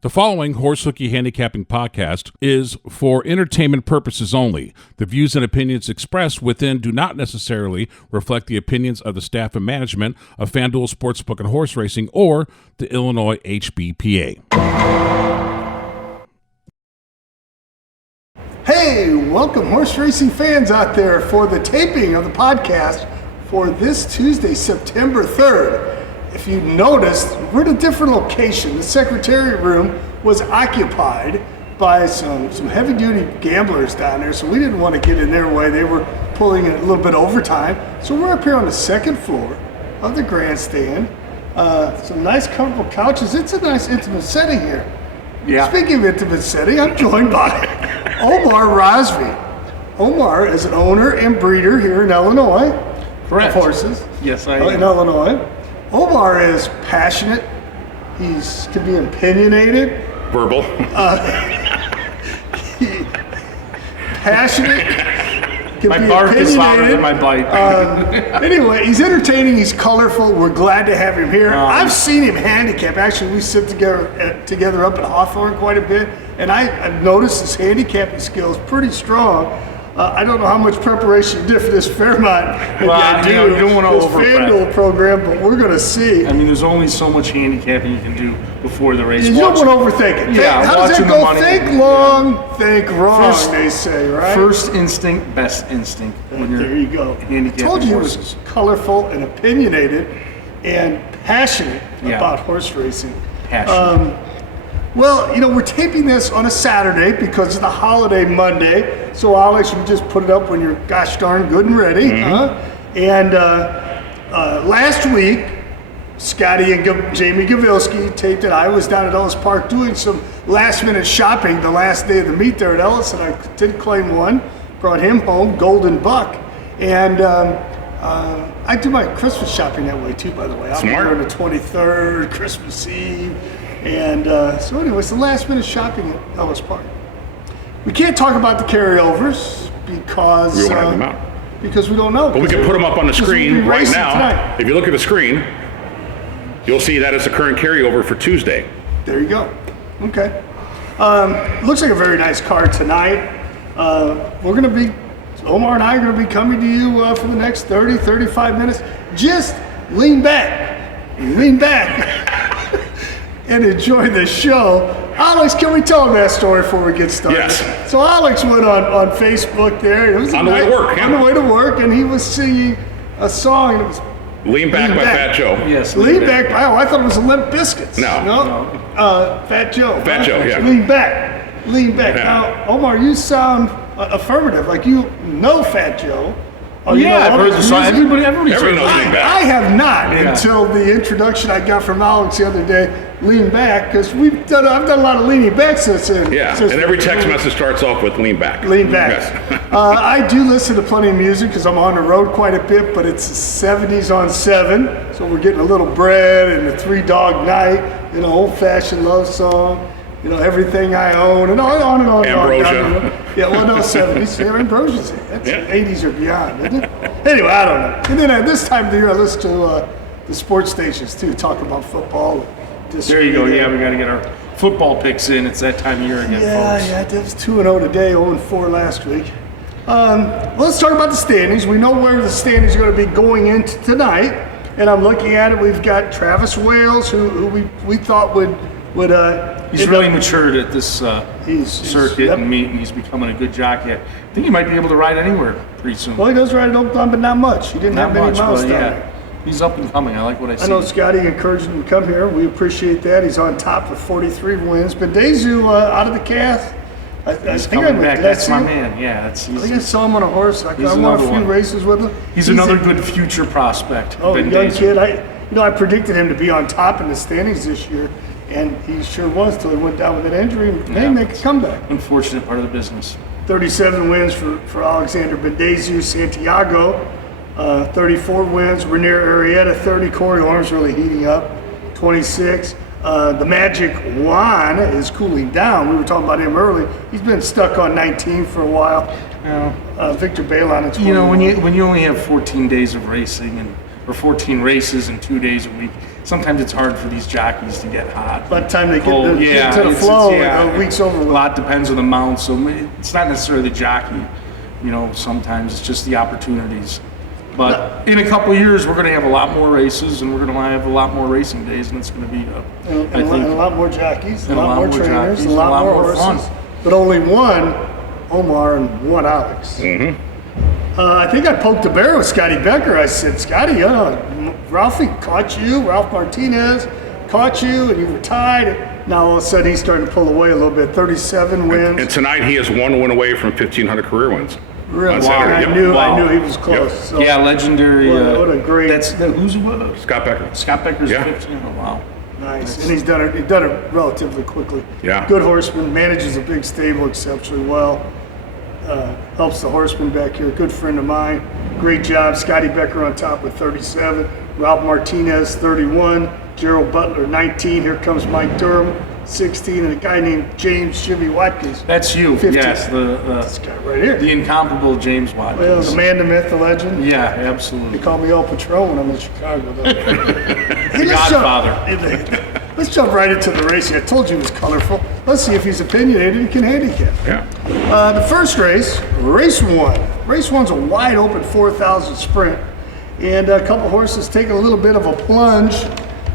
The following Horse Hooky Handicapping podcast is for entertainment purposes only. The views and opinions expressed within do not necessarily reflect the opinions of the staff and management of FanDuel Sportsbook and Horse Racing or the Illinois HBPA. Hey, welcome horse racing fans out there for the taping of the podcast for this Tuesday, September 3rd. If you noticed, we're in a different location. The secretariat room was occupied by some heavy-duty gamblers down there, so we didn't want to get in their way. They were pulling it a little bit overtime. So we're up here on the second floor of the grandstand. Some nice, comfortable couches. It's a nice, intimate setting here. Yeah. Speaking of intimate setting, I'm joined by Omar Rosby. Omar is an owner and breeder here in Illinois. Correct. Of horses. Yes, I am. In Illinois. Omar is passionate. He can be opinionated. Verbal. Passionate. Can My be bark is louder opinionated. than my bite. Anyway, he's entertaining. He's colorful. We're glad to have him here. I've seen him handicap. Actually, we sit together up at Hawthorne quite a bit, and I've noticed his handicapping skills pretty strong. I don't know how much preparation you did for this Fairmont. Well, you don't want to this over-prep. FanDuel program, but we're going to see. I mean, there's only so much handicapping you can do before the race. You don't want to overthink it. Yeah, How does watching that the go? money. Think long, think wrong, they say, right? First instinct, best instinct. When you're There you go. I handicapping told you he horses. was colorful and opinionated and passionate Yeah. about horse racing. Passion. Well, you know, we're taping this on a Saturday because it's the holiday Monday. So, Alex, you just put it up when you're gosh darn good and ready. Huh? And last week, Scotty and Jamie Gavilski taped it. I was down at Ellis Park doing some last-minute shopping the last day of the meet there at Ellis, and I did claim one. Brought him home, Golden Buck. And I do my Christmas shopping that way, too, by the way. I'll be there on the 23rd, Christmas Eve. And so anyway, it's the last minute shopping at Ellis Park. We can't talk about the carryovers because We won't have them out. Because we don't know. But we can put them up on the Because we'll be screen right racing now. tonight. If you look at the screen, you'll see that is the current carryover for Tuesday. There you go. Okay. Looks like a very nice card tonight. Omar and I are going to be coming to you for the next 30, 35 minutes. Just lean back, and enjoy the show. Alex, can we tell him that story before we get started? Yes. So Alex went on Facebook there. It was On the way to work, yeah. On the way to work, and he was singing a song. And it was Lean Back by Fat Joe. Yes. Lean Back. Oh, I thought it was the Limp Biscuits. No. Fat Joe. Fat Joe, yeah. Lean back. Yeah. Now, Omar, you sound affirmative, like you know Fat Joe. Oh, yeah, I've heard the song. Everybody Everybody knows Lean Back. I have not Yeah. until the introduction I got from Alex the other day. Lean back, because I've done a lot of leaning back since then. Yeah, since and every text message starts off with lean back. Lean back. Yes. I do listen to plenty of music because I'm on the road quite a bit, but it's 70s on 7, so we're getting a little bread and a 3 Dog Night, old-fashioned love song, everything I own, and on and on and on. Ambrosia. Yeah, well, no, 70s. Yeah, Ambrosia's it. That's Yeah. 80s or beyond, isn't it? Anyway, I don't know. And then at this time of the year, I listen to the sports stations, too, talk about football. There you go. Yeah, we got to get our football picks in. It's that time of year again, folks. Yeah, that was 2-0 today, 0-4 last week. Let's talk about the standings. We know where the standings are going to be going into tonight, and I'm looking at it. We've got Travis Wales, who we thought would He's really matured at this circuit yep. and meet, and he's becoming a good jockey. I think he might be able to ride anywhere pretty soon. Well, he does ride at Oakland, but not much. He didn't Not have many much, miles but down yeah, there. he's up and coming. I like what I see. I know Scotty encouraged him to come here. We appreciate that. He's on top with 43 wins. Bendezu out of the cast. I He's think coming I back. did I That's see my him? man. Yeah, I think I saw him on a horse. I He's won a another few one. races with him. He's another good future prospect. Oh, Ben young Daisy. kid. I predicted him to be on top in the standings this year, and he sure was till he went down with an injury and may make a comeback. Unfortunate part of the business. 37 wins for Alexander Bendezu, Santiago. 34 wins. Rainier Arrieta, 30. Corey Orm's really heating up. 26. The Magic Juan is cooling down. We were talking about him early. He's been stuck on 19 for a while. Victor Balon at 21. When you only have 14 days of racing or 14 races in 2 days a week, sometimes it's hard for these jockeys to get hot. By the time they get, Get to the flow, a week's over. A lot depends on the mount, so it's not necessarily the jockey. Sometimes it's just the opportunities. But in a couple of years, we're going to have a lot more races, and we're going to have a lot more racing days, and it's going to be, I think, a lot more jockeys, a lot more trainers, a lot more horses. Fun. But only one Omar and one Alex. I think I poked the bear with Scotty Becker. I said, Scotty, Ralphie caught you, Ralph Martinez caught you, and you were tied. Now all of a sudden he's starting to pull away a little bit. 37 wins. And tonight he is 1 win away from 1,500 career wins. Really? Wow. I knew he was close. Yep. So. Yeah, legendary. What a great. Who's Scott Becker. Scott Becker's 15. Oh, wow. Nice. And he's done it relatively quickly. Yeah. Good horseman, manages a big stable exceptionally well. Helps the horseman back here. Good friend of mine. Great job. Scotty Becker on top with 37. Ralph Martinez 31. Gerald Butler 19. Here comes Mike Durham 16, and a guy named James Shivy Watkins. That's you. 15. Yes, this guy right here. The incomparable James Watkins. Well, the man, the myth, the legend. Yeah, absolutely. They call me El Patron when I'm in Chicago. Hey, Godfather. Let's jump right into the race. I told you it was colorful. Let's see if he's opinionated and can handicap. Yeah. The first race, race 1. Race 1's a wide open 4,000 sprint, and a couple horses taking a little bit of a plunge,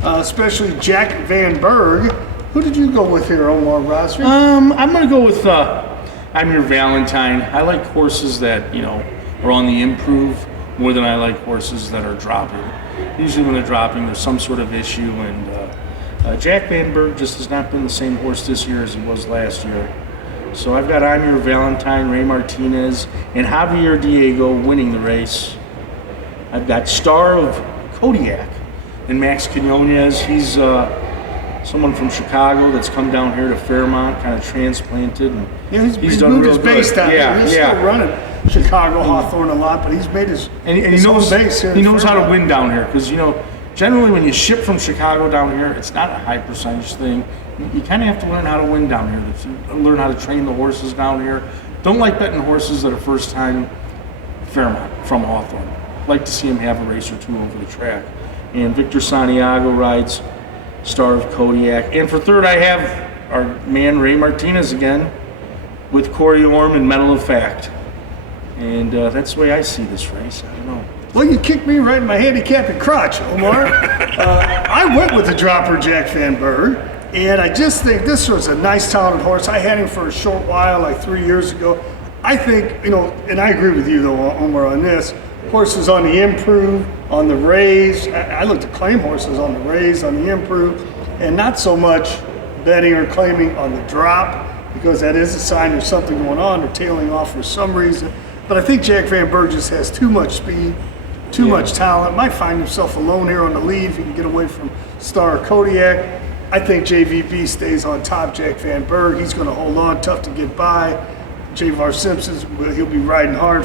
especially Jack Van Berg. Who did you go with here, Omar Rossi? I'm going to go with I'm Your Valentine. I like horses that, are on the improve more than I like horses that are dropping. Usually when they're dropping, there's some sort of issue, and Jack Van Berg just has not been the same horse this year as he was last year. So I've got I'm Your Valentine, Ray Martinez, and Javier Diego winning the race. I've got Star of Kodiak and Max Quinones. He's someone from Chicago that's come down here to Fairmont, kind of transplanted. And he's done moved real his base good. down here. He's still running Chicago, Hawthorne a lot, but he's made his and he knows base here. He knows how to win down here because generally when you ship from Chicago down here, it's not a high percentage thing. You kind of have to learn how to win down here. Learn how to train the horses down here. Don't like betting horses that are first time Fairmont from Hawthorne. Like to see him have a race or two over the track. And Victor Santiago rides Star of Kodiak. And for third, I have our man Ray Martinez again with Corey Orm and Medal of Fact. And that's the way I see this race. I don't know. Well, you kicked me right in my handicapping crotch, Omar. I went with the dropper Jack Van Berg, and I just think this was a nice, talented horse. I had him for a short while, like 3 years ago. I think, and I agree with you, though, Omar, on this. Horses on the improve, on the raise. I looked at claim horses on the raise, on the improve, and not so much betting or claiming on the drop, because that is a sign there's something going on. They're tailing off for some reason. But I think Jack Van Berg just has too much speed, too much talent. Might find himself alone here on the lead if he can get away from Star Kodiak. I think JVB stays on top. Jack Van Berg, he's going to hold on, tough to get by. Javar Simpson's, he'll be riding hard,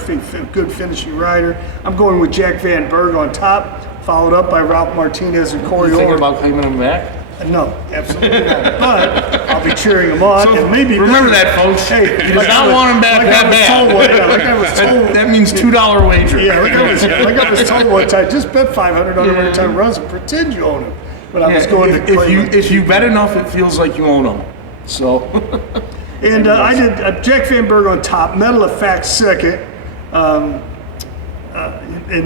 good finishing rider. I'm going with Jack Van Berg on top, followed up by Ralph Martinez and Corey Orr. You thinking about claiming him back? No, absolutely not. But I'll be cheering him on. So and maybe remember that, folks. Hey, you do not want him back that bad. That means $2 wager. Yeah, like I was told one time, just bet 500 on him every time he runs and pretend you own him. But I was going to claim if you bet enough, it feels like you own him. So. And I did Jack Van Berg on top, Medal of Fact second, and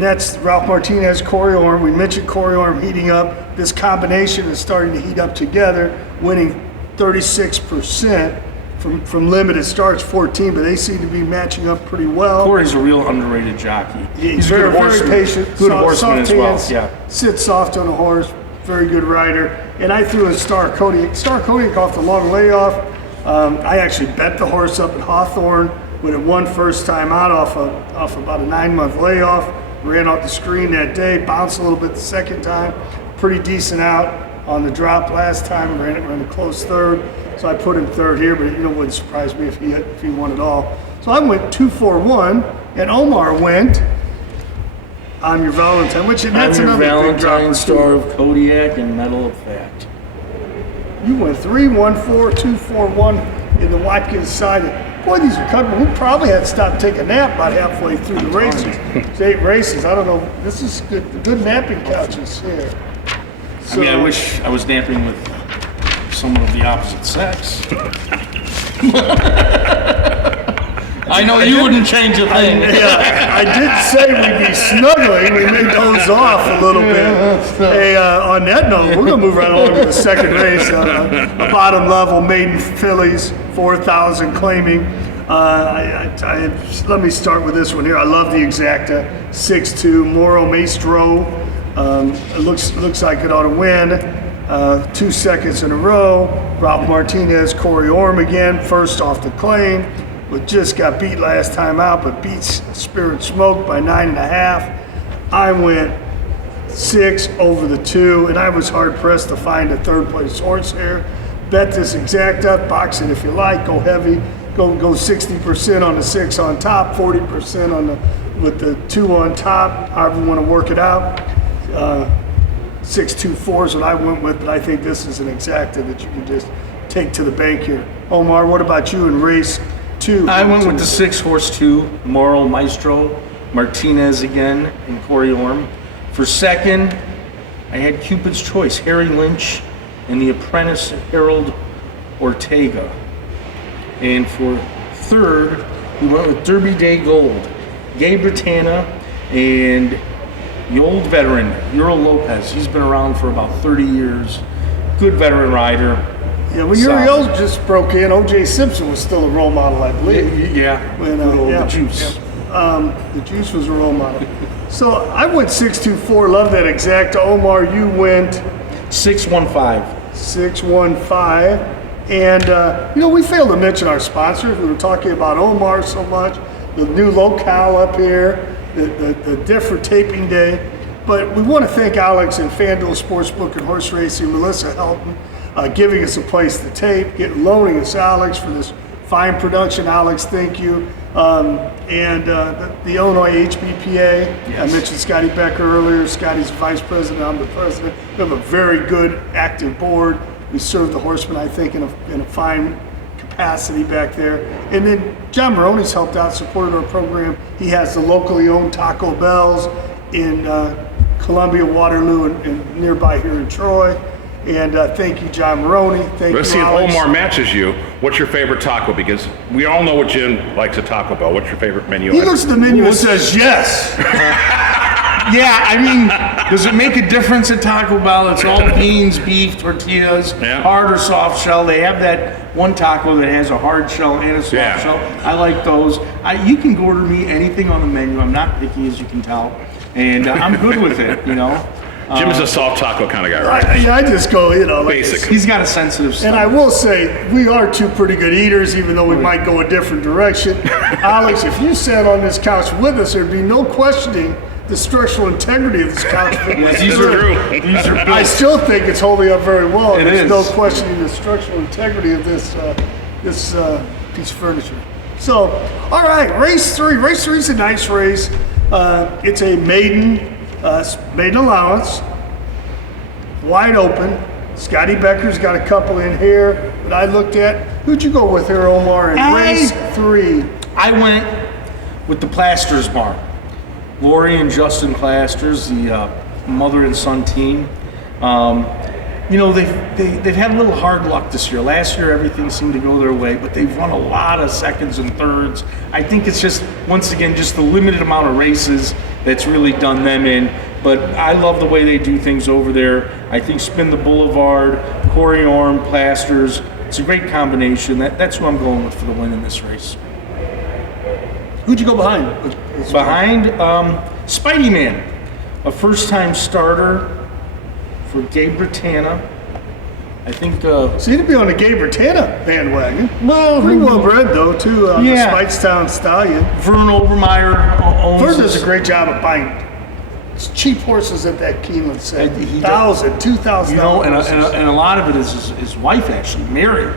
that's Ralph Martinez, Corey Orm. We mentioned Corey Orm heating up. This combination is starting to heat up together, winning 36% from limited starts, 14, but they seem to be matching up pretty well. Corey's a real underrated jockey. He's very patient, good horseman as well. Hands, sits soft on a horse, very good rider. And I threw in Star Kodiak. Star Kodiak off the long layoff. I actually bet the horse up at Hawthorne when it won first time out off about a 9-month layoff. Ran off the screen that day, bounced a little bit the second time. Pretty decent out on the drop last time. Ran a close third, so I put him third here. But it wouldn't surprise me if he won it all. So I went 2-4-1, and Omar went I'm Your Valentine, which that's I'm Your another big dropper. Valentine, Star of Kodiak, and Medal of Fact. You went 3-1-4, 2-4-1 in the Watkins side. Boy, these are coming. We'll probably have to stop and take a nap about halfway through the races. It's 8 races. I don't know. This is good napping couches here. I mean, I wish I was damping with someone of the opposite sex. I know you wouldn't change a thing. Yeah, I did say we'd be snuggling. We may doze off a little bit. Hey, on that note, we're going to move right along to the second race. A bottom level maiden fillies, 4,000 claiming. Let me start with this one here. I love the exacta, 6'2", Moro Maestro. It looks like it ought to win. 2 seconds in a row. Ralph Martinez, Corey Orm again, first off the claim. But just got beat last time out, but beats Spirit Smoke by 9.5. I went 6 over the 2, and I was hard pressed to find a third place horse here. Bet this exacta, box it if you like, go heavy, go 60% on the 6 on top, 40% on with the 2 on top, however you want to work it out. 6-2-4 is what I went with, but I think this is an exacta that you can just take to the bank here. Omar, what about you in race 2? I went with the 6 horse 2, Moro Maestro, Martinez again, and Corey Orm. For second, I had Cupid's Choice, Harry Lynch, and the apprentice Harold Ortega. And for third, we went with Derby Day Gold, Gay Britannia, and the old veteran, Earl Lopez. He's been around for about 30 years. Good veteran rider. Yeah, when Uriel just broke in, O.J. Simpson was still a role model, I believe. Yeah, the Juice. The Juice was a role model. So I went 6-2-4, love that exacta. Omar, you went 6-1-5. 6-1-5. And, we failed to mention our sponsors. We were talking about Omar so much, the new locale up here, the different taping day. But we want to thank Alex and FanDuel Sportsbook and Horse Racing, Melissa Helton, giving us a place to tape, loaning us Alex for this fine production. Alex, thank you. And the Illinois HBPA, yes. I mentioned Scotty Becker earlier. Scotty's vice president, I'm the president. We have a very good active board. We serve the horsemen, I think, in a fine capacity back there. And then John Maroney's helped out, supported our program. He has the locally owned Taco Bells in Columbia, Waterloo, and nearby here in Troy. And thank you, John Maroney. Thank Let's you, see if Alex. Omar matches you. What's your favorite taco? Because we all know what Jim likes at Taco Bell. What's your favorite menu? He looks at the menu and says yes. Yeah, I mean, does it make a difference at Taco Bell? It's all beans, beef, tortillas, hard or soft shell. They have that one taco that has a hard shell and a soft shell. I like those. You can order me anything on the menu. I'm not picky, as you can tell. And I'm good with it, Jim is a soft taco kind of guy, right? I just go, Basic. He's got a sensitive stomach. And I will say, we are two pretty good eaters, even though we might go a different direction. Alex, if you sat on this couch with us, there'd be no questioning the structural integrity of this couch. These are true. I still think it's holding up very well. There's is. no questioning the structural integrity of this piece of furniture. So, all right, race 3. Race 3 is a nice race. It's a maiden allowance, wide open. Scotty Becker's got a couple in here that I looked at. Who'd you go with here, Omar, in race 3? I went with the Plasters Barn. Lori and Justin Plasters, the mother and son team. They've had a little hard luck this year. Last year, everything seemed to go their way, but they've won a lot of seconds and thirds. I think it's just, once again, just the limited amount of races that's really done them in. But I love the way they do things over there. I think Spin the Boulevard, Corey Orm, Plasters, it's a great combination. That's who I'm going with for the win in this race. Who'd you go behind? Behind Spidey Man, a first-time starter for Gay Britannia. I think. So you'd be on the Gay Britannia bandwagon. Well, pretty well bred though too. The Speightstown Stallion. Vern Obermeyer owns. Vern does a great job of buying cheap horses at that Keeneland sale. $1,000, $2,000. And a lot of it is his wife actually, Mary.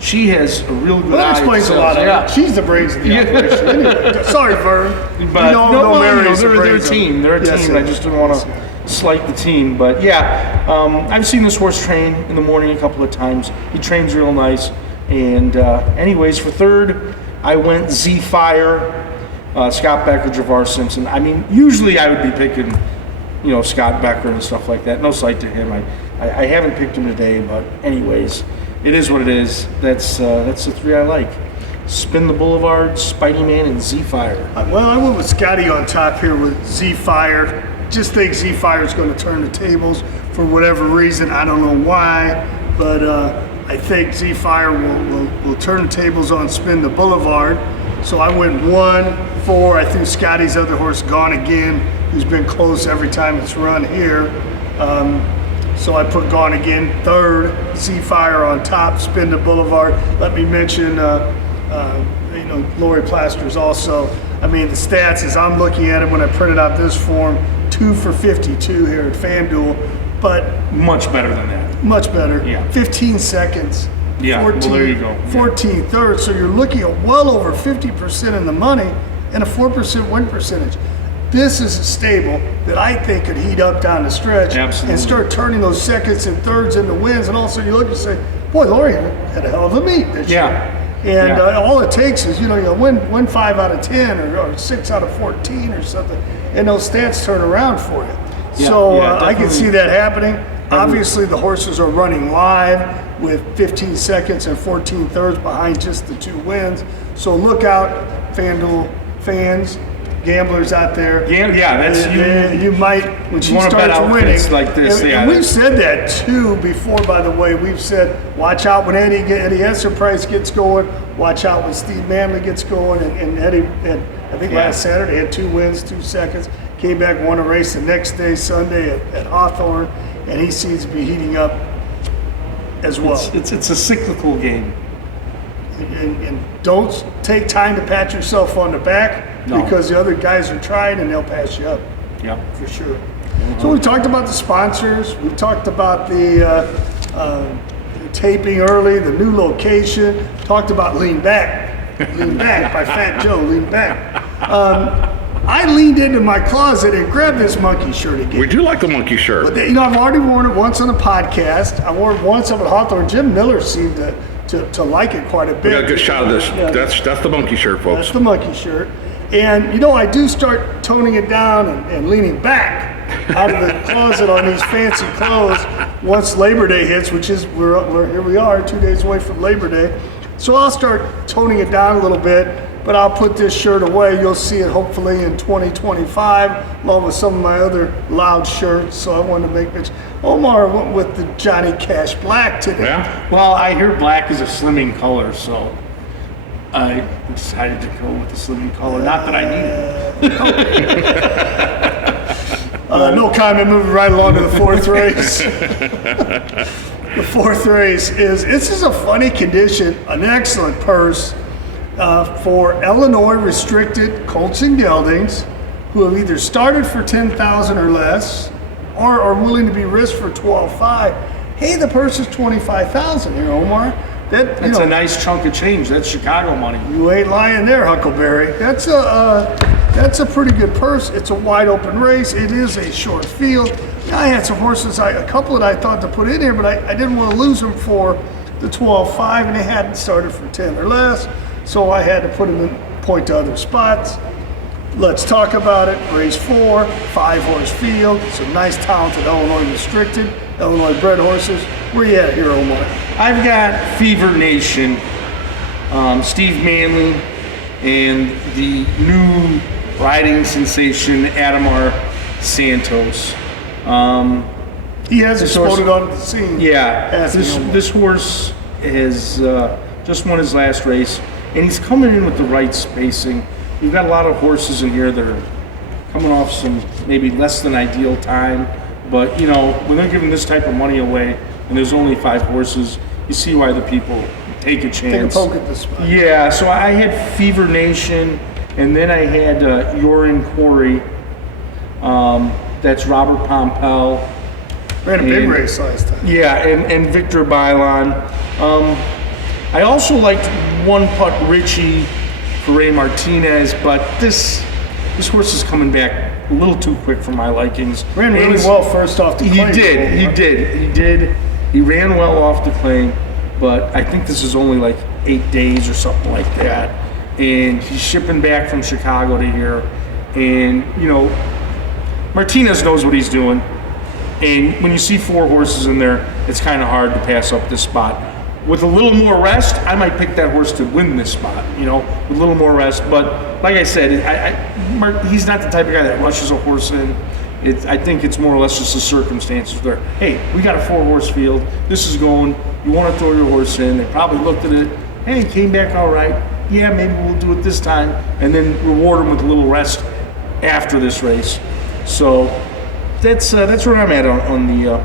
She has a real good eye. That explains a lot of it. She's the brains of the operation. Anyway, sorry, Vern. But Mary's they're a team. They're a team. I just didn't want to slight the team. But I've seen this horse train in the morning a couple of times. He trains real nice. And anyways, for third, I went Z-Fire, Scott Becker, Javar Simpson. I mean, usually I would be picking, Scott Becker and stuff like that. No slight to him. I I haven't picked him today, but anyways, it is what it is. That's the three I like. Spin the Boulevard, Spidey Man, and Z-Fire. Well, I went with Scotty on top here with Z-Fire. Just think Z-Fire is going to turn the tables for whatever reason. I don't know why, but I think Z-Fire will turn the tables on Spin the Boulevard. So I went 1-4. I threw Scotty's other horse, Gone Again, who's been close every time it's run here. So I put Gone Again third, Z-Fire on top, Spin the Boulevard. Let me mention, Lori Plaster's also. I mean, the stats, as I'm looking at it when I printed out this form, 2 for 52 here at FanDuel, but much better than that. Much better. Yeah. 15 seconds. Yeah, 14, well, there you go. 14 thirds. So you're looking at well over 50% in the money and a 4% win percentage. This is a stable that I think could heat up down the stretch. Absolutely. And start turning those seconds and thirds into wins. And also you look and say, boy, Lori had a hell of a meet this year. And all it takes is, you win 5 out of 10 or 6 out of 14 or something, and those stats turn around for you. I can see that happening. Obviously, the horses are running live with 15 seconds and 14 thirds behind just the 2 wins. So look out, FanDuel fans, gamblers out there. That's you might, when she starts winning. Like this, and we've said that too before, by the way. We've said, watch out when Eddie Esser-Price gets going. Watch out when Steve Manley gets going. And Eddie had, I think last Saturday, had 2 wins, 2 seconds. Came back, won a race the next day, Sunday at Hawthorne. And he seems to be heating up as well. It's a cyclical game. And don't take time to pat yourself on the back because the other guys are trying and they'll pass you up. Yeah, for sure. So we talked about the sponsors. We talked about the taping early, the new location. Talked about Lean Back by Fat Joe. Lean Back. I leaned into my closet and grabbed this monkey shirt again. We do like the monkey shirt. But I've already worn it once on a podcast. I wore it once up at Hawthorne. Jim Miller seemed to like it quite a bit. We got a good shot of this. Yeah, that's the monkey shirt, folks. That's the monkey shirt. And, I do start toning it down and leaning back out of the closet on these fancy clothes once Labor Day hits, which is, we're here we are, 2 days away from Labor Day. So I'll start toning it down a little bit, but I'll put this shirt away. You'll see it hopefully in 2025, along with some of my other loud shirts. So I wanted to make mention. Omar went with the Johnny Cash Black today. Yeah. Well, I hear black is a slimming color, so I decided to go with the slimming color. Not that I need it. No comment, moving right along to the 4th race. The 4th race this is a funny condition, an excellent purse for Illinois restricted colts and geldings who have either started for $10,000 or less or are willing to be risked for $12,500. Hey, the purse is $25,000 here, Omar. That's a nice chunk of change. That's Chicago money. You ain't lying there, Huckleberry. That's a pretty good purse. It's a wide open race. It is a short field. I had some horses, a couple that I thought to put in here, but I didn't want to lose them for the 12.5, and they hadn't started for 10 or less, so I had to put them in point to other spots. Let's talk about it. Race 4, 5-horse field, some nice talented Illinois restricted, Illinois bred horses. Where you at here, Omar? I've got Fever Nation, Steve Manley, and the new riding sensation, Adamar Santos. He has exploded onto the scene. Yeah, this horse has just won his last race, and he's coming in with the right spacing. You've got a lot of horses in here that are coming off some maybe less than ideal time, but when they're giving this type of money away and there's only 5 horses, you see why the people take a chance. Take a poke at this spot. Yeah, so I had Fever Nation, and then I had Yorin Corey. That's Robert Pompel. Ran a big race last time. Yeah, and Victor Bailon. I also liked One Putt Richie for Ray Martinez, but this horse is coming back a little too quick for my likings. Ran really well first off the claim. He did. He ran well off the claim, but I think this is only like 8 days or something like that. And he's shipping back from Chicago to here. And, Martinez knows what he's doing. And when you see 4 horses in there, it's kind of hard to pass up this spot. With a little more rest, I might pick that horse to win this spot, with a little more rest. But like I said, he's not the type of guy that rushes a horse in. I think it's more or less just the circumstances there. Hey, we got a 4-horse field. This is going. You want to throw your horse in. They probably looked at it. Hey, came back all right. Yeah, maybe we'll do it this time. And then reward him with a little rest after this race. So that's where I'm at on the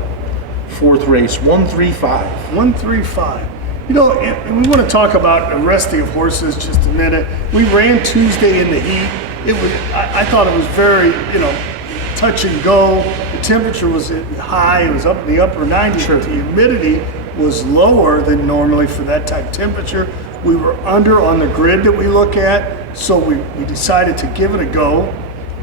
4th race, 135. 135. And we want to talk about the resting of horses just a minute. We ran Tuesday in the heat. I thought it was very, touch and go. The temperature was high. It was up in the upper 90s. Sure. The humidity was lower than normally for that type of temperature. We were under on the grid that we look at, so we decided to give it a go.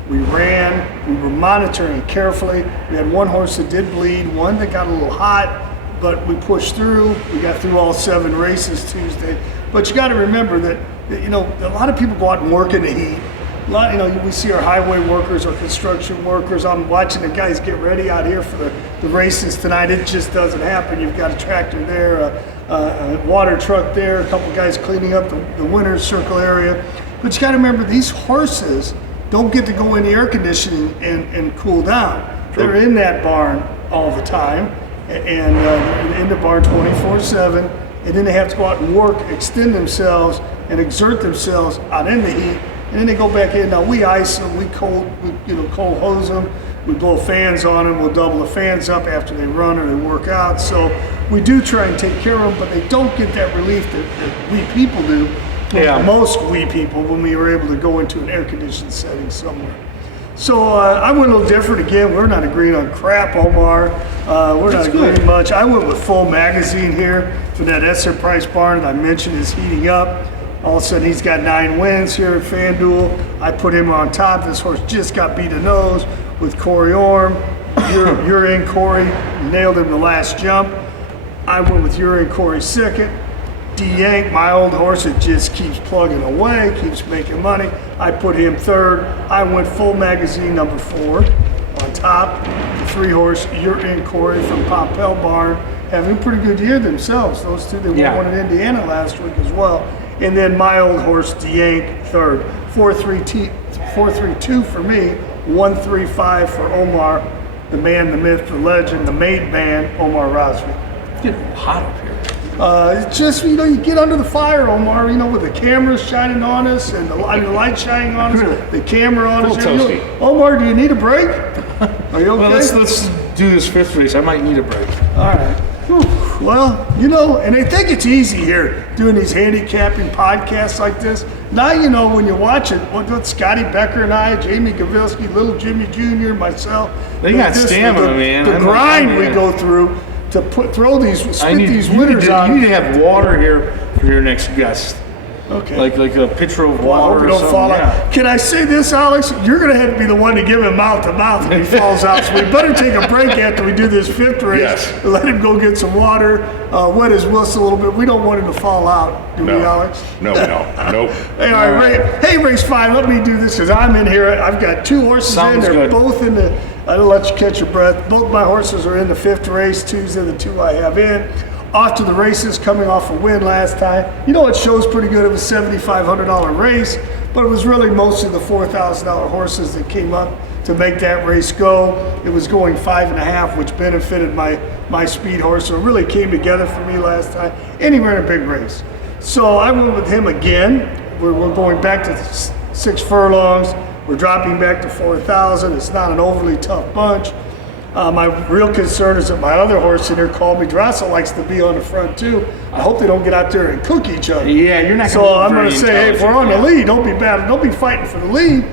We ran, we were monitoring carefully. We had one horse that did bleed, one that got a little hot, but we pushed through. We got through all 7 races Tuesday. But you got to remember that, a lot of people go out and work in the heat. A lot, we see our highway workers, our construction workers. I'm watching the guys get ready out here for the races tonight. It just doesn't happen. You've got a tractor there, a water truck there, a couple guys cleaning up the winner's circle area. But you got to remember, these horses don't get to go in the air conditioning and cool down. True. They're in that barn all the time, and in the barn 24/7, and then they have to go out and work, extend themselves, and exert themselves out in the heat, and then they go back in. Now we ice them, we cold hose them, we blow fans on them, we'll double the fans up after they run or they work out. So we do try and take care of them, but they don't get that relief that we people do. Yeah. Most we people, when we were able to go into an air-conditioned setting somewhere. So I went a little different again. We're not agreeing on crap, Omar. We're not agreeing much. I went with full magazine here for that Esser Price barn that I mentioned is heating up. All of a sudden, he's got 9 wins here at FanDuel. I put him on top. This horse just got beat a nose with Corey Orm. You're in, Corey. Nailed him the last jump. I went with You're in, Corey second. D-Yank, my old horse, it just keeps plugging away, keeps making money. I put him 3rd. I went full magazine number 4 on top. The 3-horse, You're in, Corey from Pompel Barn, having a pretty good year themselves. Those two, they won in Indiana last week as well. And then my old horse, D-Yank, 3rd. 4-3-2 for me, 1-3-5 for Omar, the man, the myth, the legend, the made man, Omar Razvi. It's getting hot up here. It's just, you get under the fire, Omar, with the cameras shining on us and the light shining on us, the camera on us. Omar, do you need a break? Are you okay? Well, let's do this 5th race. I might need a break. All right. Whew. Well, and they think it's easy here doing these handicapping podcasts like this. Now when you watch it, what Scotty Becker and I, Jamie Gavilski, Little Jimmy Jr., myself. They got stamina, man. The grind we go through to throw these winners on. You need to have water here for your next guest. Okay. Like a pitcher of water. I hope you don't fall out. Can I say this, Alex? You're going to have to be the one to give him mouth to mouth if he falls out. So we better take a break after we do this 5th race. Yes. And let him go get some water, wet his whistle a little bit. We don't want him to fall out, do we, Alex? No. Nope. Hey, all right. Race 5. Let me do this because I'm in here. I've got 2 horses in. They're both in the. I'll let you catch your breath. Both my horses are in the 5th race. Tuesday, the 2 I have in. Off to the races, coming off a win last time. It shows pretty good. It was a $7,500 race, but it was really mostly the $4,000 horses that came up to make that race go. It was going 5.5, which benefited my speed horse. So it really came together for me last time, and he ran a big race. So I went with him again. We're going back to 6 furlongs. We're dropping back to 4,000. It's not an overly tough bunch. My real concern is that my other horse in here, Call Me Drossel, likes to be on the front too. I hope they don't get out there and cook each other. Yeah, you're not. So I'm going to say, hey, if we're on the lead, don't be bad. Don't be fighting for the lead.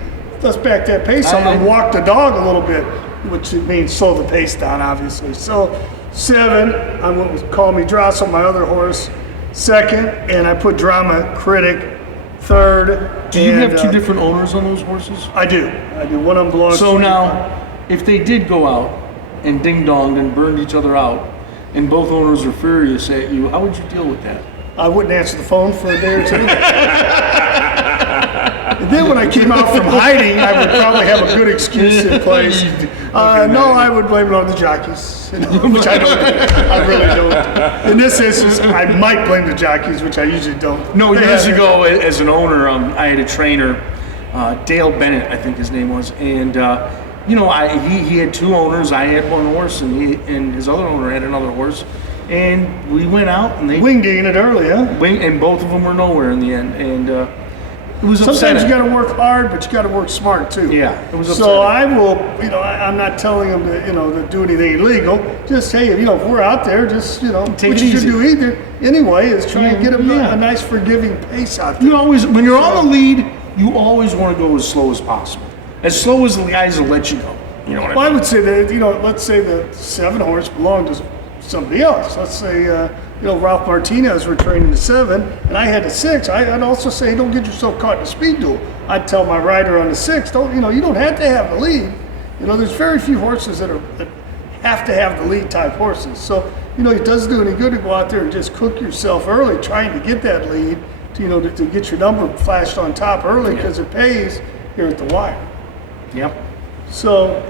Let's back that pace up and walk the dog a little bit, which means slow the pace down, obviously. So 7, I went with Call Me Drossel, my other horse, 2nd, and I put Drama Critic 3rd. Do you have 2 different owners on those horses? I do. One of them belongs to. So now, if they did go out and ding-donged and burned each other out, and both owners are furious at you, how would you deal with that? I wouldn't answer the phone for a day or 2. And then when I came out from hiding, I would probably have a good excuse in place. No, I would blame it on the jockeys, which I don't do. I really don't. In this instance, I might blame the jockeys, which I usually don't. No, years ago, as an owner, I had a trainer, Dale Bennett, I think his name was, and he had 2 owners. I had 1 horse, and his other owner had another horse. And we went out and they wingding it early, huh? And both of them were nowhere in the end. And it was sometimes upsetting. you got to work hard, but you got to work smart too. Yeah, it was upsetting. So I will, I'm not telling them to do anything illegal. Just hey, if we're out there, just Take what it you should easy. do either anyway is try and get a nice forgiving pace out there. You always, when you're on the lead, you always want to go as slow as possible, as slow as the guys will let you go. You know what I mean? Well, I would say that let's say the 7 horse belonged to somebody else. Let's say Ralph Martinez were training the 7, and I had the 6. I'd also say don't get yourself caught in a speed duel. I'd tell my rider on the 6, you don't have to have the lead. There's very few horses that have to have the lead type horses. So it doesn't do any good to go out there and just cook yourself early trying to get that lead. To get your number flashed on top early because it pays here at the wire. Yep. So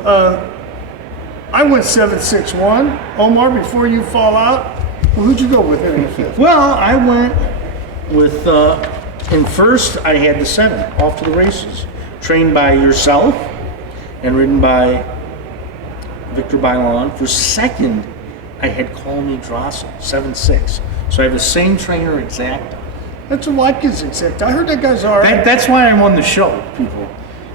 I went 7-6-1. Omar, before you fall out, who'd you go with here in the 5th? Well, I went with, in first, I had the 7, Off to the Races, trained by yourself and ridden by Victor Bailon. For second, I had Call Me Drossel, 7-6. So I have the same trainer exact. That's what Watkins exact. I heard that guy's all right. That's why I won the show, people.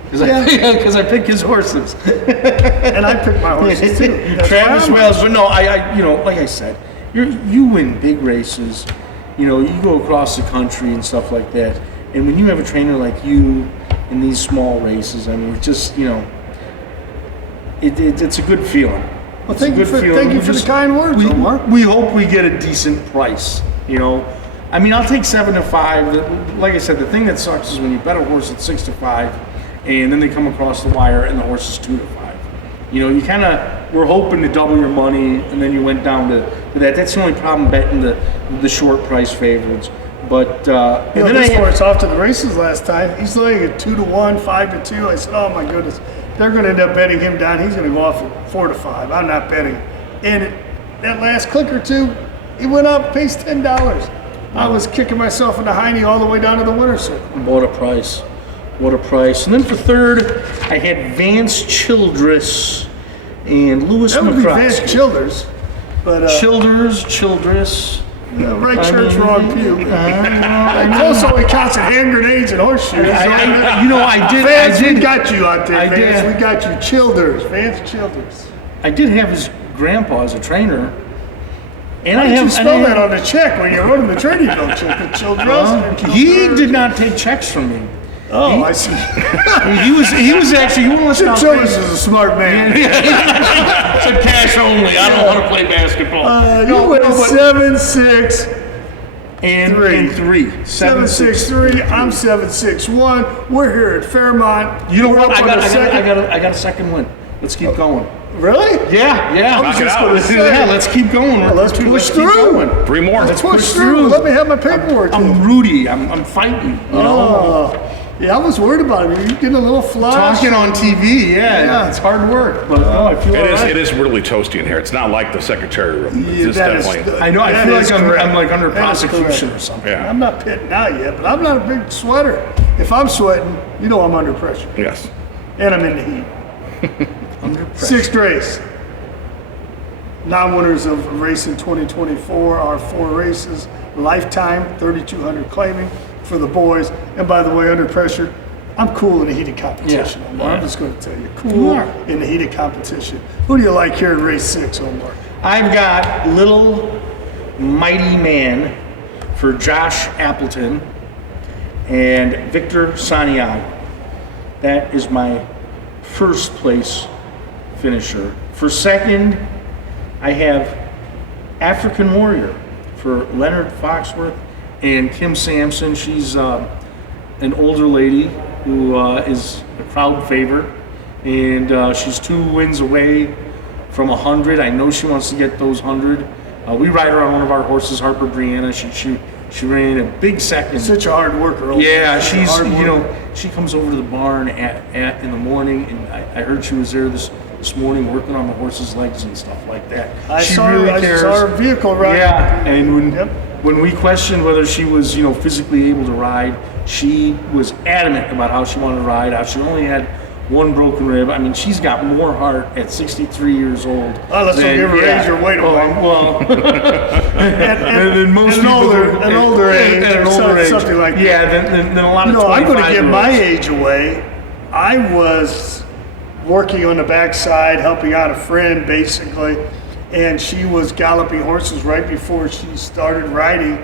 Because I pick his horses. And I picked my horses too. Travis Wells, but no, I like I said, you win big races. You go across the country and stuff like that. And when you have a trainer like you in these small races, I mean, it's just it's a good feeling. Well, thank you for the kind words, Omar. We hope we get a decent price. I mean, I'll take 7-5. Like I said, the thing that sucks is when you bet a horse at 6-5, and then they come across the wire and the horse is 2-5. You we're hoping to double your money, and then you went down to that. That's the only problem betting the short price favorites. But and then this horse off to the races last time. He's laying at 2-1, 5-2. I said, oh my goodness, they're going to end up betting him down. He's going to go off at 4-5. I'm not betting. And that last click or two, he went up, pays $10. I was kicking myself in the hiney all the way down to the winner's circle. What a price. What a price. And then for third, I had Vance Childress and Lewis That would be Vance McCroskey. Childers. But, Childress. Right church, wrong pew. Close only counts at hand grenades and horseshoes. I did. Vance, we got you out there, Vance. did. We got you. Childers. Vance Childers. I did have his grandpa as a trainer. And Why did you spell that on the check when you wrote him the trading bill check? The Childers? He did not take checks from me. Oh, I see. He was actually, you want to Chip Childers is a smart man. said cash only. I don't want to play basketball. You went 7-6. And 3. 7-6-3. I'm 7-6-1. We're here at Fairmont. You know what? I got got a second win. Let's keep going. Really? Yeah. I was just gonna say. Yeah, let's keep going. Let's push through. 3 more. Let's push through. Let me have my paperwork. I'm Rudy. I'm fighting. You know? Yeah, I was worried about it. You're getting a little flush. Talking on TV, yeah. It's hard work, but no, I feel all right. It is really toasty in here. It's not like the secretary room. It's definitely. I know. I feel like I'm like under prosecution or something. Yeah. I'm not pitting out yet, but I'm not a big sweater. If I'm sweating, I'm under pressure. Yes. And I'm in the heat. Under pressure. 6th race. Non-winners of racing 2024 are 4 races. Lifetime, 3,200 claiming for the boys. And by the way, under pressure, I'm cool in the heated competition, Omar. I'm just going to tell you, cool in the heated competition. Who do you like here in race 6, Omar? I've got Little Mighty Man for Josh Appleton and Victor Santiago. That is my first place finisher. For second, I have African Warrior for Leonard Foxworth and Kim Sampson. She's an older lady who is a crowd favorite, and she's 2 wins away from 100. I know she wants to get those 100. We ride her on one of our horses, Harper Brianna. She She ran a big second. Such a hard worker. Yeah, Such a she's, hard you worker. know, she comes over to the barn in the morning, and I heard she was there this morning working on the horse's legs and stuff like that. I she saw really I cares. saw her vehicle ride. Yeah, and Yep. when we questioned whether she was, you know, physically able to ride, she was adamant about how she wanted to ride. How she only had one broken rib. I mean, she's got more heart at 63 years old. Oh, let's not give her age or weight away. Well, than most an people older, do. an older age, At an or older age. something like that. Yeah, than a lot of No, I'm going to give my 25-year-olds. age away. I was working on the backside, helping out a friend, basically, and she was galloping horses right before she started riding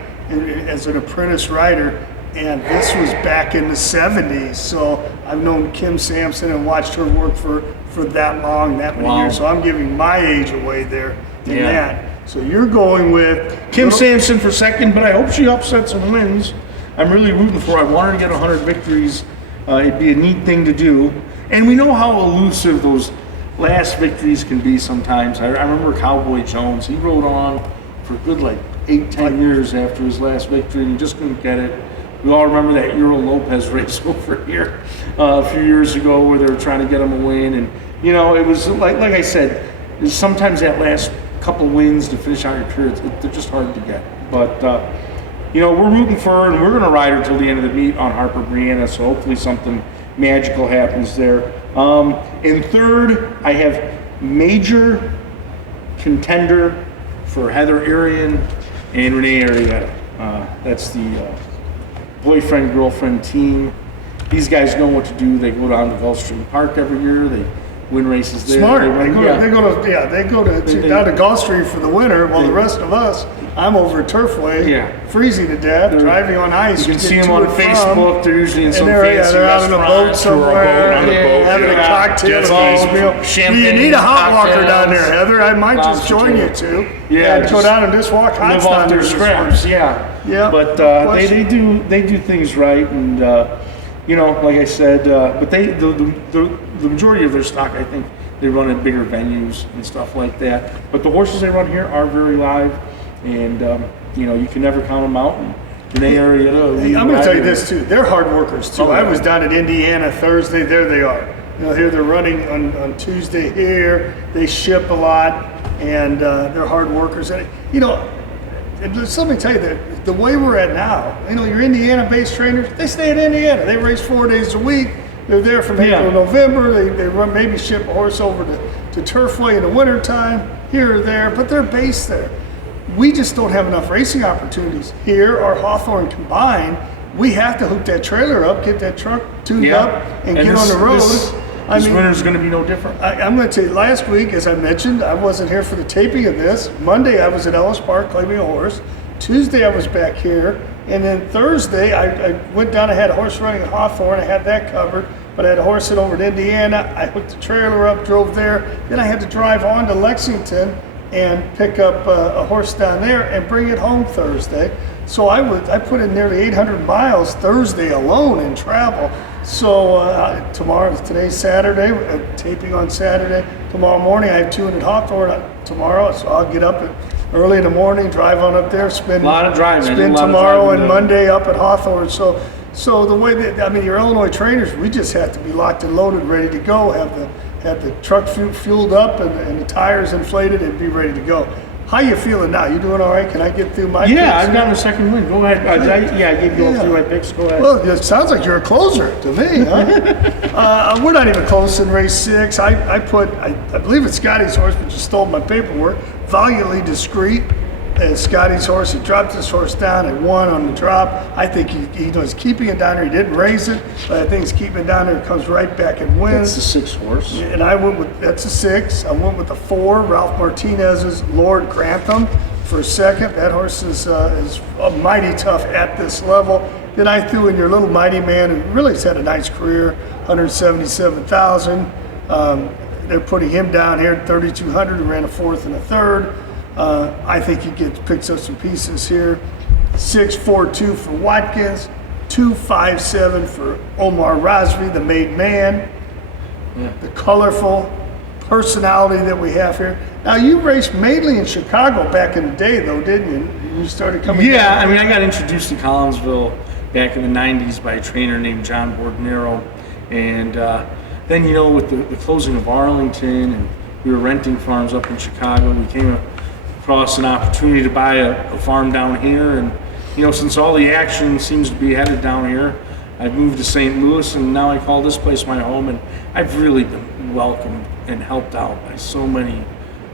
as an apprentice rider. And this was back in the 70s, so I've known Kim Sampson and watched her work for that long, that many Wow. years. So I'm giving my age away there in Yeah. that. So you're going with Kim little- Sampson for second, but I hope she upsets and wins. I'm really rooting for her. I want her to get 100 victories. It'd be a neat thing to do. And we know how elusive those last victories can be sometimes. I remember Cowboy Jones. He rode on for good 8-10 years after his last victory, and he just couldn't get it. We all remember that Euro Lopez race over here a few years ago where they were trying to get him a win. And, you know, it was like I said, sometimes that last couple wins to finish out your career, they're just hard to get. But, you know, we're rooting for her, and we're going to ride her till the end of the meet on Harper Brianna, so hopefully something magical happens there. In third, I have major contender for Heather Arian and Renee Arrieta. That's the boyfriend-girlfriend team. These guys know what to do. They go down to Gulfstream Park every year. They win races there. Smart. They They go down to Gulfstream for the winter, while the rest of us, I'm over at Turfway, Yeah. freezing to death, driving on ice. You can to see get them to on and from. Facebook. They're usually in And some they're fancy out on a restaurant. boat somewhere, on a boat, having a yeah. cocktail, Jet a skis, nice meal. champagne, You need a hot walker cocktails, down there, Heather. I might just join you lobster two. Yeah, and go just down and just walk hot live off their this scraps, morning. yeah. Yeah. But they do things right, and you know, like I said, but the majority of their stock, I think, they run at bigger venues and stuff like that. But the horses they run here are very live, and you know, you can never count them out. And Renee Arrieta, Hey, I'm going to tell you this too. They're hard workers too. Oh, I yeah. was down at Indiana Thursday. There they are. You know, here they're running on Tuesday here. They ship a lot, and they're hard workers. And you know, and just let me tell you that the way we're at now, you know, your Indiana-based trainers, they stay in Indiana. They race 4 days a week. They're there from April to November. They run, maybe ship a horse over to Turfway in the wintertime, here or there, but they're based there. We just don't have enough racing opportunities here or Hawthorne combined. We have to hook that trailer up, get that truck tuned up, and get on the road. This winter's going to be no different. I'm going to tell you, last week, as I mentioned, I wasn't here for the taping of this. Monday, I was at Ellis Park claiming a horse. Tuesday, I was back here. And then Thursday, I went down. I had a horse running at Hawthorne. I had that covered. But I had a horse sit over to Indiana. I hooked the trailer up, drove there. Then I had to drive on to Lexington and pick up a horse down there and bring it home Thursday. So I put in nearly 800 miles Thursday alone in travel. So today's Saturday, taping on Saturday. Tomorrow morning, I have 200 Hawthorne tomorrow, so I'll get up early in the morning, drive on up there, spend A lot of driving. spend A lot of tomorrow driving and there. Monday up at Hawthorne. So the way that, I mean, your Illinois trainers, we just have to be locked and loaded, ready to go, have the truck fueled up and the tires inflated and be ready to go. How you feeling now? You doing all right? Can I get through my Yeah, picks? I've gotten a second win. Go ahead. I gave you all through my picks. Go ahead. Well, it sounds like you're a closer to me, huh? We're not even close in race 6. I believe it's Scotty's horse, but you stole my paperwork. Valiantly Discreet as Scotty's horse. He dropped his horse down and won on the drop. I think he was keeping it down there. He didn't raise it, but I think he's keeping it down there. Comes right back and wins. That's the 6th horse. And I went with, that's a 6. I went with the 4, Ralph Martinez's Lord Grantham for second. That horse is mighty tough at this level. Then I threw in your little mighty man who really has had a nice career, 177,000. They're putting him down here at 3,200. He ran a 4th and a 3rd. I think he picks up some pieces here. 6-4-2 for Watkins. 2-5-7 for Omar Razvi, the made man. Yeah. The colorful personality that we have here. Now, you raced mainly in Chicago back in the day, though, didn't you? you started coming Yeah, down? I mean, I got introduced to Collinsville back in the 90s by a trainer named John Bordenero. And then, with the closing of Arlington, and we were renting farms up in Chicago, we came across an opportunity to buy a farm down here. And, since all the action seems to be headed down here, I've moved to St. Louis, and now I call this place my home. And I've really been welcomed and helped out by so many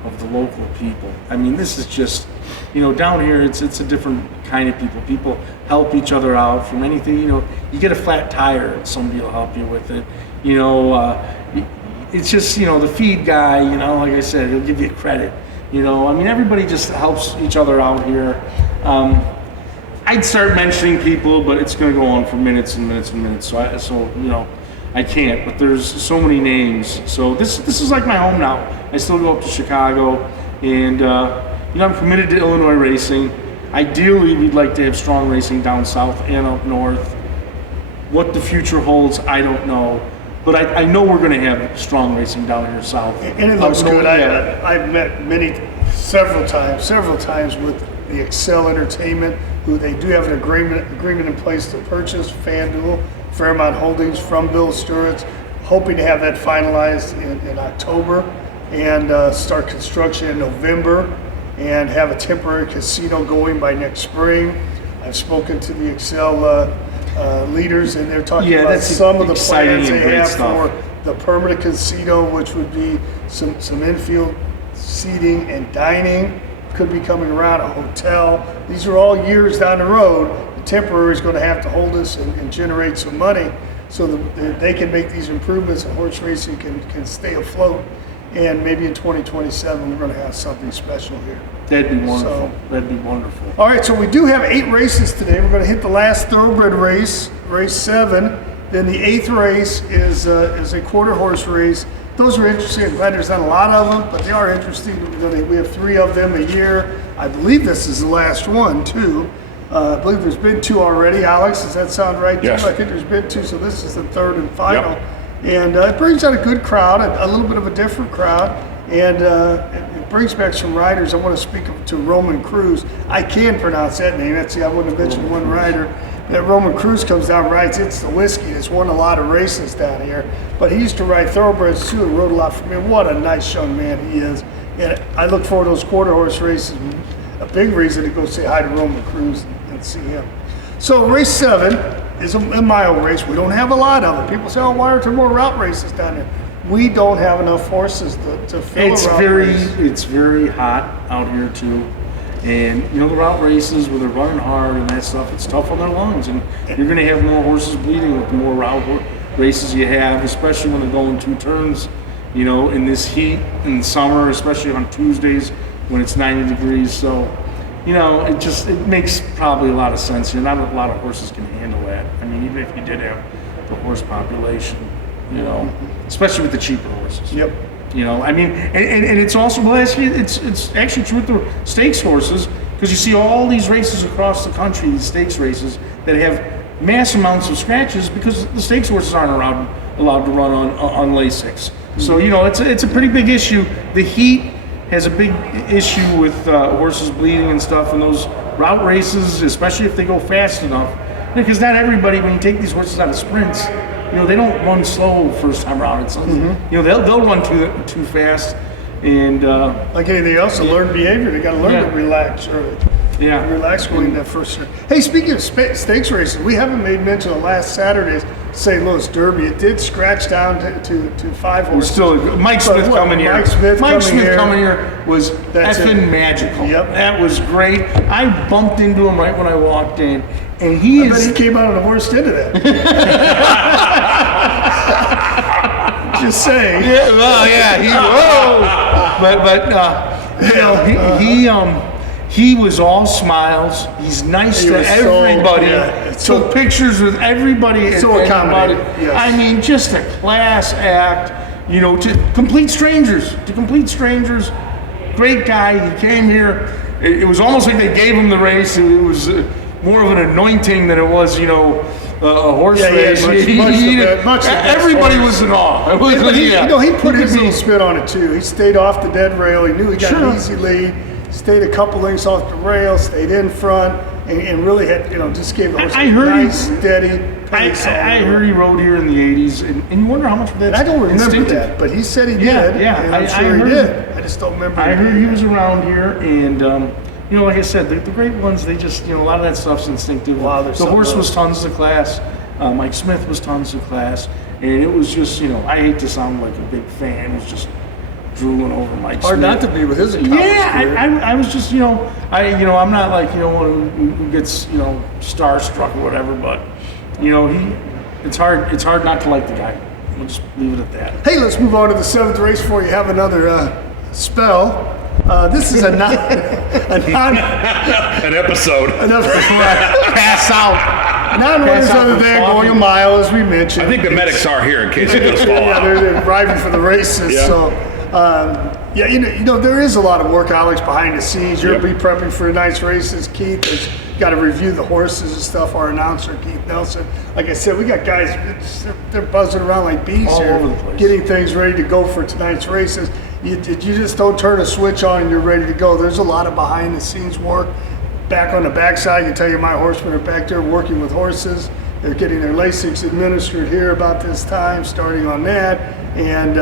of the local people. I mean, this is just, down here, it's a different kind of people. People help each other out from anything. You get a flat tire, and somebody will help you with it. It's just, the feed guy, like I said, he'll give you credit. I mean, everybody just helps each other out here. I'd start mentioning people, but it's going to go on for minutes and minutes and minutes. So I can't. But there's so many names. So this is like my home now. I still go up to Chicago, and I'm committed to Illinois racing. Ideally, we'd like to have strong racing down south and up north. What the future holds, I don't know. But I know we're going to have strong racing down here south. And it looks good. I've met several times with the Excel Entertainment, who they do have an agreement in place to purchase FanDuel, Fairmount Holdings from Bill Sturritz, hoping to have that finalized in October and start construction in November and have a temporary casino going by next spring. I've spoken to the Excel leaders, and they're talking about some of the plans they have for the permanent casino, which would be some infield seating and dining. Could be coming around, a hotel. These are all years down the road. The temporary is going to have to hold us and generate some money so that they can make these improvements and horse racing can stay afloat. And maybe in 2027 we're going to have something special here. That'd be wonderful. That'd be wonderful. All right, so we do have 8 races today. We're going to hit the last thoroughbred race, race 7. Then the 8th race is a quarter horse race. Those are interesting. I'm glad there's not a lot of them, but they are interesting. We have 3 of them a year. I believe this is the last one, too. I believe there's been 2 already. Alex, does that sound right? Yes. I think there's been 2, so this is the 3rd and final. Yep. And it brings out a good crowd, a little bit of a different crowd, and it brings back some riders. I want to speak to Roman Cruz. I can pronounce that name. I wouldn't have mentioned one rider. That Roman Cruz comes down and rides. It's the whiskey. It's won a lot of races down here. But he used to ride thoroughbreds too and rode a lot for me. What a nice young man he is. And I look forward to those quarter horse races. A big reason to go say hi to Roman Cruz and see him. So race 7 is a mile race. We don't have a lot of them. People say, oh, why aren't there more route races down there? We don't have enough horses to fill a route race. It's very hot out here too. And the route races where they're running hard and that stuff, it's tough on their lungs. And you're going to have more horses bleeding with the more route races you have, especially when they're going 2 turns, in this heat in the summer, especially on Tuesdays when it's 90 degrees. So, it makes probably a lot of sense. Not a lot of horses can handle that. I mean, even if you did have the horse population, especially with the cheaper horses. Yep. I mean, and it's also, it's actually true with the stakes horses, because you see all these races across the country, these stakes races that have mass amounts of scratches because the stakes horses aren't allowed to run on Lasix. So, it's a pretty big issue. The heat has a big issue with horses bleeding and stuff, and those route races, especially if they go fast enough, because not everybody, when you take these horses out of sprints, they don't run slow first time around. It's they'll run too fast, and like anything else, a learned behavior. They got to learn to relax early. Yeah, relax going that first. Hey, speaking of stakes races, we haven't made mention of last Saturday's St. Louis Derby. It did scratch down to 5 horses. Still, Mike Smith coming here. Mike Smith coming here was effing magical. Yep, that was great. I bumped into him right when I walked in. And I bet he came out on the worst end of that. Just saying. Yeah, well, yeah, he was all smiles. He's nice to everybody. Took pictures with everybody. So accommodating. Yes. I mean, just a class act. To complete strangers. Great guy. He came here. It was almost like they gave him the race. It was more of an anointing than it was, a horse race. Everybody was in awe. He put his little spin on it too. He stayed off the dead rail. He knew he got an easy lead. stayed a couple lengths off the rail, stayed in front, and really had, just gave the horse I a heard nice, steady pace. I heard he rode here in the 80s, and you wonder how much of that. I don't remember instinctive. that, but he said he did. Yeah. And I'm sure he did. I just don't remember. I heard he was around here, and like I said, the great ones, they just, a lot of that stuff's instinctive. Wow, the horse was tons of class. Mike Smith was tons of class, and it was just, I hate to sound like a big fan. It was just drooling over Mike Hard Smith. not to be with his accomplished career. I was just, I'm not like, one who gets, starstruck or whatever, but, it's hard not to like the guy. We'll just leave it at that. Hey, let's move on to the 7th race before you have another spell. This is an episode. Pass out. Non-runners other than going a mile, as we mentioned. I think the medics are here in case it does fall out. They're driving for the races. Yeah. So, there is a lot of work, Alex, behind the scenes. You'll be prepping for nice races. Keith has got to review the horses and stuff. Our announcer, Keith Nelson. Like I said, we got guys, they're buzzing around like bees all here, over the place, getting things ready to go for tonight's races. You just don't turn a switch on and you're ready to go. There's a lot of behind the scenes work. Back on the backside, I can tell you my horsemen are back there working with horses. They're getting their Lasix administered here about this time, starting on that, and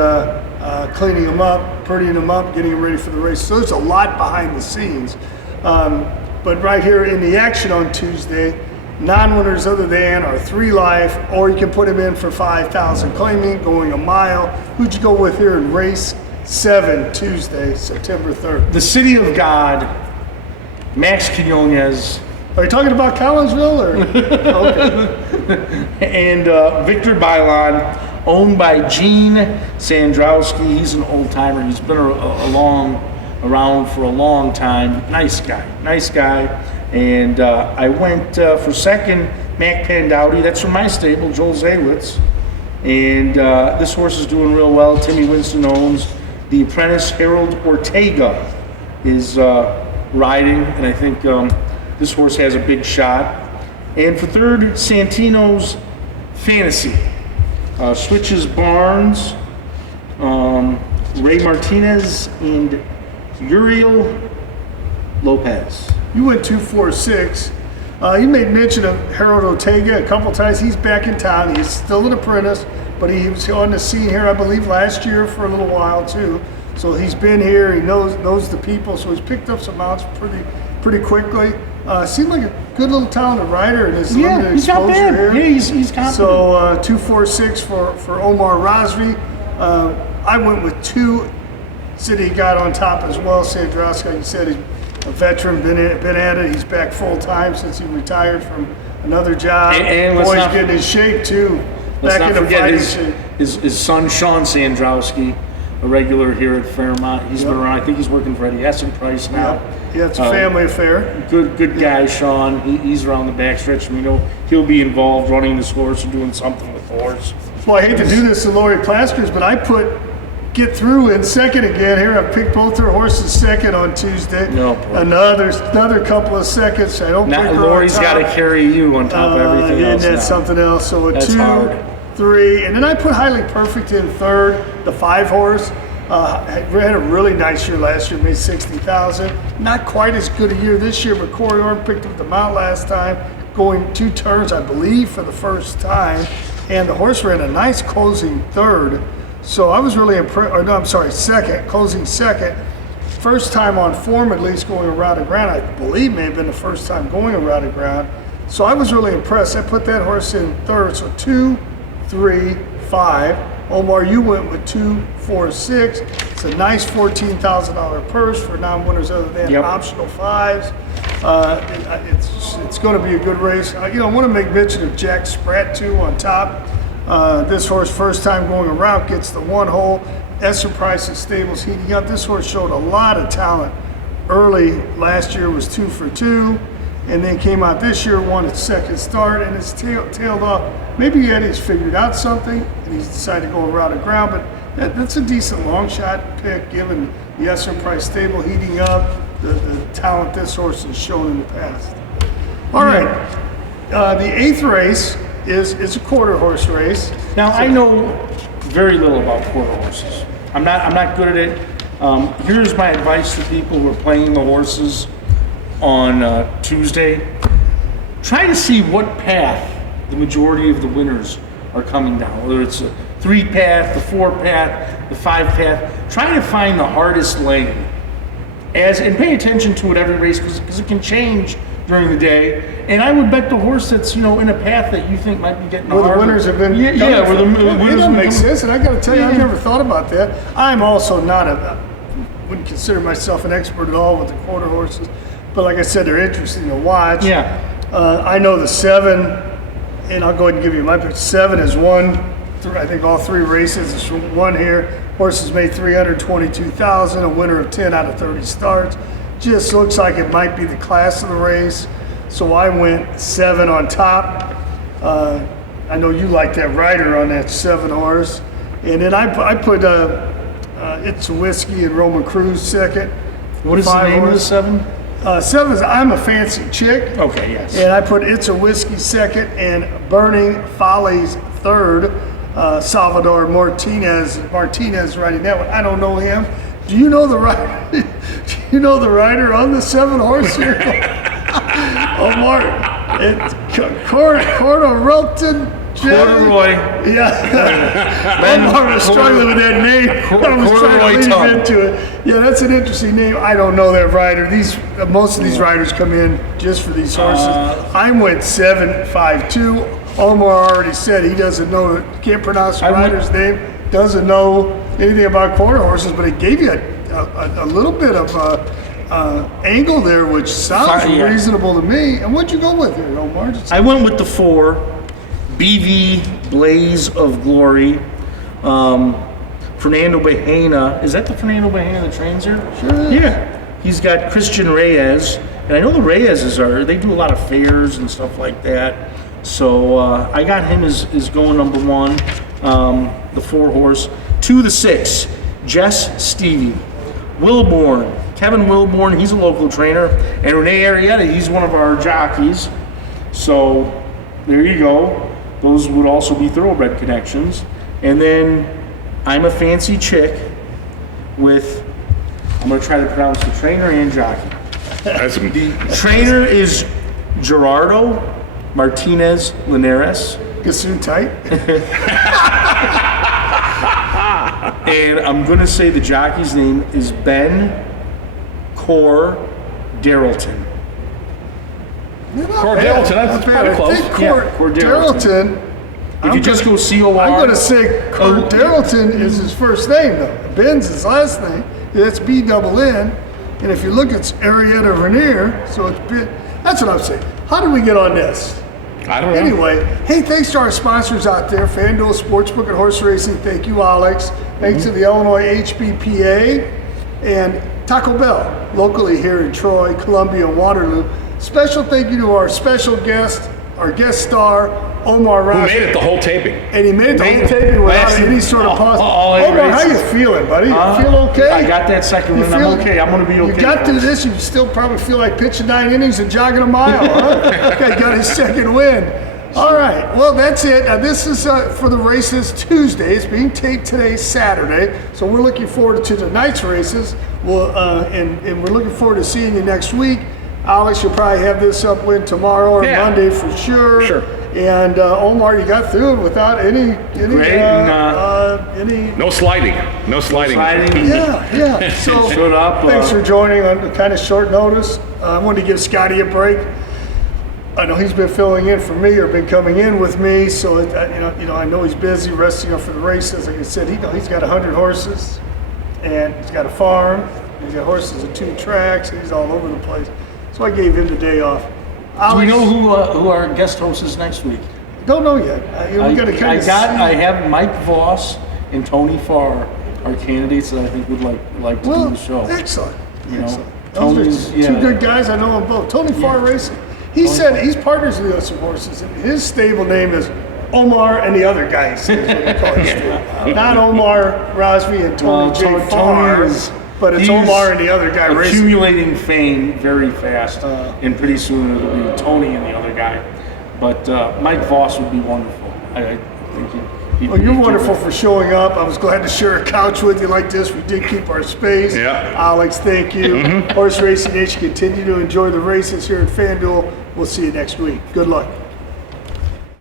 cleaning them up, prettying them up, getting them ready for the race. So there's a lot behind the scenes. But right here in the action on Tuesday, non-winners other than are 3 life, or you can put them in for 5,000 claiming, going a mile. Who'd you go with here in race 7 Tuesday, September 3rd? The City of God, Max Quinones. Are you talking about Collinsville or? Okay. And Victor Bailon, owned by Gene Sandrowski. He's an old timer. He's been around for a long time. Nice guy. And I went for second, Mac Pandowdy. That's from my stable, Joel Zaywitz. And this horse is doing real well. Timmy Winston owns. The apprentice Harold Ortega is riding, and I think this horse has a big shot. And for third, Santino's Fantasy. Switches Barnes, Ray Martinez, and Uriel Lopez. You went 2-4-6. You made mention of Harold Ortega a couple times. He's back in town. He's still an apprentice, but he was on the scene here, I believe, last year for a little while too. So he's been here. He knows the people. So he's picked up some mounts pretty quickly. Seemed like a good little talented rider in his limited he's exposure not bad. here. Yeah, he's confident. So 2-4-6 for Omar Razvi. I went with 2. City got on top as well. Sandrowski, like you said, he's a veteran, been at it. He's back full time since he retired from another job. And Boy's getting his shape too. Let's Back not in the forget fighting shape. his son Sean Sandrowski, a regular here at Fairmont. He's been around. I think he's working for Eddie Essen Price now. Yeah, it's a family affair. Good guy, Sean. He's around the backstretch. We know he'll be involved running this horse or doing something with the horse. Well, I hate to do this to Lori Plaskers, but I put Get Through in second again here. I picked both their horses second on Tuesday. No problem. Another couple of seconds. I don't Now pick her Lori's on top. got to carry you on top of everything else. And that's now. something else. So a That's 2, hard. 3, and then I put Highly Perfect in third, the 5 horse. Had a really nice year last year, made 60,000. Not quite as good a year this year, but Corey Orr picked up the mount last time, going 2 turns, I believe, for the first time. And the horse ran a nice closing third. So I was really impressed, second, closing second. First time on form, at least, going around the ground. I believe may have been the first time going around the ground. So I was really impressed. I put that horse in third. So 2, 3, 5. Omar, you went with 2, 4, 6. It's a nice $14,000 purse for non-winners other than optional 5s. It's going to be a good race. I want to make mention of Jack Spratt too on top. This horse, first time going around, gets the 1 hole. Esser Price's stables heating up. This horse showed a lot of talent early. Last year was 2 for 2. And then came out this year, won its second start, and it's tailed off. Maybe Eddie's figured out something, and he's decided to go around the ground, but that's a decent long shot pick, given the Esser Price stable heating up, the talent this horse has shown in the past. All right, the 8th race is a quarter horse race. Now, I know very little about quarter horses. I'm not good at it. Here's my advice to people who are playing the horses on Tuesday. Try to see what path the majority of the winners are coming down, whether it's a 3 path, the 4 path, the 5 path. Try to find the hardest lane and pay attention to it every race because it can change during the day. And I would bet the horse that's in a path that you think might be getting where harder. the winners have been. Where the winners that makes coming. sense. And I got to tell you, I've never thought about that. I'm also wouldn't consider myself an expert at all with the quarter horses, but like I said, they're interesting to watch. Yeah. I know the 7, and I'll go ahead and give you my pick. 7 is won, I think, all 3 races. It's won here. Horses made $322,000, a winner of 10 out of 30 starts. Just looks like it might be the class of the race. So I went 7 on top. I know you like that rider on that 7 horse. And then I put It's a Whiskey and Roman Cruz second. What is the name of the 7? 7 is I'm a Fancy Chick. Okay, yes. And I put It's a Whiskey second and Burning Follies third. Salvador Martinez riding that one. I don't know him. Do you know the rider? Do you know the rider on the 7 horse here? Omar. It's Corderelton. Corduroy. Yeah. Omar was struggling with that name. I was trying to lead into it. Yeah, that's an interesting name. I don't know that rider. Most of these riders come in just for these horses. I went 7-5-2. Omar already said he doesn't know, can't pronounce the rider's name, doesn't know anything about quarter horses, but it gave you a little bit of angle there, which sounds reasonable to me. And what'd you go with here, Omar? I went with the 4, BV Blaze of Glory. Fernando Bahena. Is that the Fernando Bahena that trains here? Sure is. Yeah. He's got Christian Reyes. And I know the Reyes they do a lot of fairs and stuff like that. So I got him as going number 1, the 4 horse. 2, the 6, Jess Stevie. Wilborn, Kevin Wilborn, he's a local trainer. And Renee Arrieta, he's one of our jockeys. So there you go. Those would also be thoroughbred connections. And then I'm a Fancy Chick with, I'm going to try to pronounce the trainer and jockey. The trainer is Gerardo Martinez Linares. Gassoon tight. And I'm going to say the jockey's name is Ben Darrelton. Darrelton, that's pretty close. Darrelton. If you just go COR. I'm going to say Darrelton is his first name, though. Ben's his last name. That's B-double-N. And if you look, it's Arrieta Vernier, so it's Ben. That's what I'm saying. How did we get on this? I don't know. Anyway, hey, thanks to our sponsors out there, FanDuel Sportsbook and Horse Racing. Thank you, Alex. Thanks to the Illinois HBPA and Taco Bell, locally here in Troy, Columbia, and Waterloo. Special thank you to our special guest, our guest star, Omar Rash. Who made it the whole taping. And he made it the whole taping without any sort of pause. Omar, how you feeling, buddy? You feel okay? I got that second win. I'm okay. I'm going to be okay. You got through this, you still probably feel like pitching 9 innings and jogging a mile, huh? Guy got his second win. All right, well, that's it. This is for the races Tuesday. It's being taped today, Saturday. So we're looking forward to tonight's races. And we're looking forward to seeing you next week. Alex, you'll probably have this up tomorrow or Monday for sure. Sure. And Omar, you got through it without any No sliding. Yeah. So showed up. Thanks for joining on kind of short notice. I wanted to give Scotty a break. I know he's been filling in for me or been coming in with me, so I know he's busy resting up for the races. Like I said, he's got 100 horses, and he's got a farm. He's got horses at 2 tracks. And he's all over the place. So I gave him the day off. Do we know who our guest host is next week? Don't know yet. I have Mike Voss and Tony Farr, our candidates that I think would like to do the show. Excellent. Those are 2 good guys. I know them both. Tony Farr Racing. He said he's partners with us in horses, and his stable name is Omar and the other guys. Is what he calls it. Not Omar Rosby and Tony J. Farr, but it's Omar and the other guy racing. Accumulating fame very fast, and pretty soon it'll be Tony and the other guy. But Mike Voss would be wonderful. I think Well, you're wonderful for showing up. I was glad to share a couch with you like this. We did keep our space. Yeah. Alex, thank you. Horse Racing Nation, continue to enjoy the races here at FanDuel. We'll see you next week. Good luck.